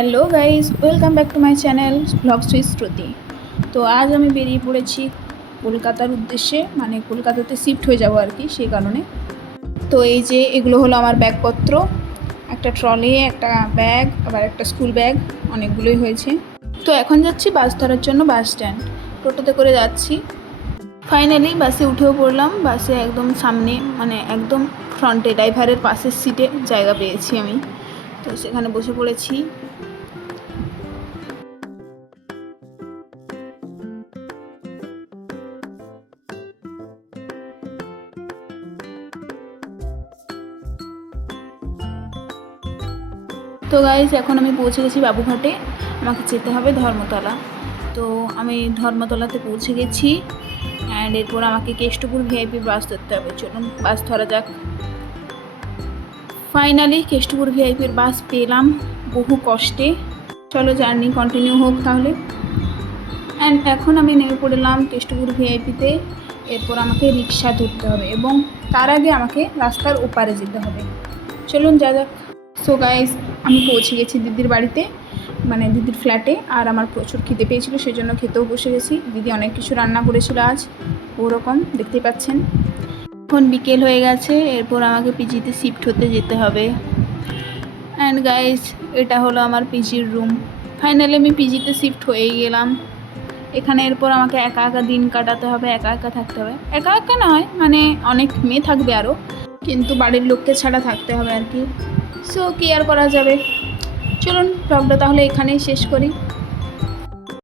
Hello guys, welcome back to my channel vlogs with Shruti. তো আজ আমি বেরিয়ে পড়েছি কলকাতার উদ্দেশ্যে, মানে কলকাতাতে শিফট হয়ে যাব আর কি, সেই কারণে। তো এই যে এগুলো হলো আমার ব্যাগপত্র, একটা ট্রলি, একটা ব্যাগ, আবার একটা স্কুল ব্যাগ, অনেকগুলোই হয়েছে। তো এখন যাচ্ছি বাস ধরার জন্য বাস স্ট্যান্ড। টোটোতে করে যাচ্ছি। ফাইনালি বাসে উঠেও পড়লাম। বাসে একদম সামনে, মানে একদম ফ্রন্টে ড্রাইভারের পাশের সিটে জায়গা পেয়েছি আমি। তো সেখানে বসে পড়েছি। তো গাইজ, এখন আমি পৌঁছে গেছি বাবুঘাটে। আমাকে যেতে হবে ধর্মতলা। তো আমি ধর্মতলাতে পৌঁছে গেছি। অ্যান্ড এরপর আমাকে কেষ্টপুর ভিআইপি বাস ধরতে হবে। চলুন বাস ধরা যাক। ফাইনালি কেষ্টপুর ভিআইপির বাস পেলাম বহু কষ্টে। চলো জার্নি কন্টিনিউ হোক তাহলে। অ্যান্ড এখন আমি নেমে পড়লাম কেষ্টপুর ভিআইপিতে। এরপর আমাকে রিক্সা ধরতে হবে এবং তার আগে আমাকে রাস্তার ওপারে যেতে হবে। চলুন যা যাক। সো গাইজ, আমি পৌঁছে গেছি দিদির বাড়িতে, মানে দিদির ফ্ল্যাটে। আর আমার প্রচুর খিদে পেয়েছিল, সেই জন্য খেতেও বসে গেছি। দিদি অনেক কিছু রান্না করেছিল আজ, ওরকম দেখতেই পাচ্ছেন। এখন বিকেল হয়ে গেছে, এরপর আমাকে পিজিতে শিফট হতে যেতে হবে। অ্যান্ড গাইজ, এটা হলো আমার পিজির রুম। ফাইনালি আমি পিজিতে শিফট হয়েই গেলাম। এখানে এরপর আমাকে একা একা দিন কাটাতে হবে, একা একা থাকতে হবে। একা একা নয়, মানে অনেক মেয়ে থাকবে আরও, কিন্তু বাড়ির লোককে ছাড়া থাকতে হবে আর কি। সো কি আর করা যাবে। চলুন ব্লগটা তাহলে এখানেই শেষ করি।